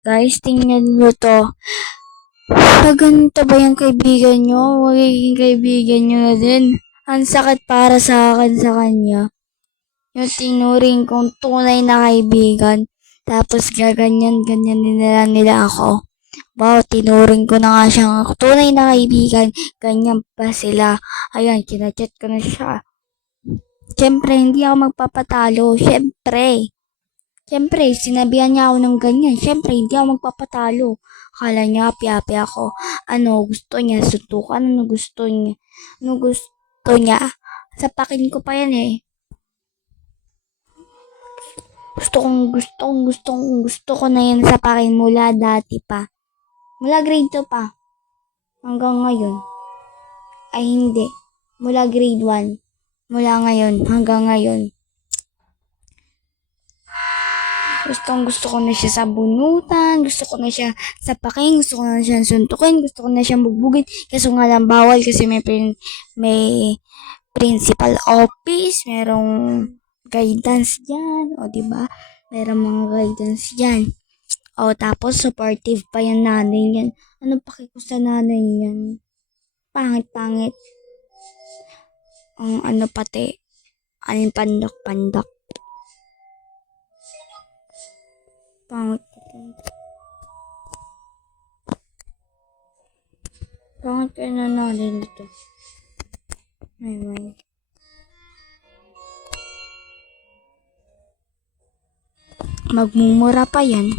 Guys, tingnan nyo to. Pag ganito ba yung kaibigan nyo, magiging kaibigan nyo na din. Ang sakit para sa akin sa kanya. Yung tinuring kong tunay na kaibigan. Tapos gaganyan-ganyan nila nila ako. Wow, tinuring ko na nga siyang tunay na kaibigan. Ganyan pa sila. Ayan, kinachat ko na siya. Siyempre, hindi ako magpapatalo. Siyempre, sinabihan niya ako ng ganyan. Siyempre, hindi ako magpapatalo. Akala niya, api-api ako. Ano gusto niya? Suntukan? Ano gusto niya? Ano gusto niya? Sapakin ko pa yan eh. Gusto ko na yan sapakin mula dati pa. Mula grade 2 pa. Hanggang ngayon. Ay hindi. Mula grade 1. Mula ngayon. Hanggang ngayon. Gusto ko na siya sa bunutan, gusto ko na siya sapakin, gusto ko na siya suntukin, gusto ko na siya bugbugin. Kaso nga lang bawal kasi may principal office, merong guidance diyan, o di ba? Merong mga guidance diyan. O tapos supportive pa yung nanay niyan. Ano paki ko sa nanay niyan? Pangit-pangit. Ang ano pati, anong pandak-pandak. Pangit pati. Pangit kayo na nanay nito. May. Magmumura pa yan.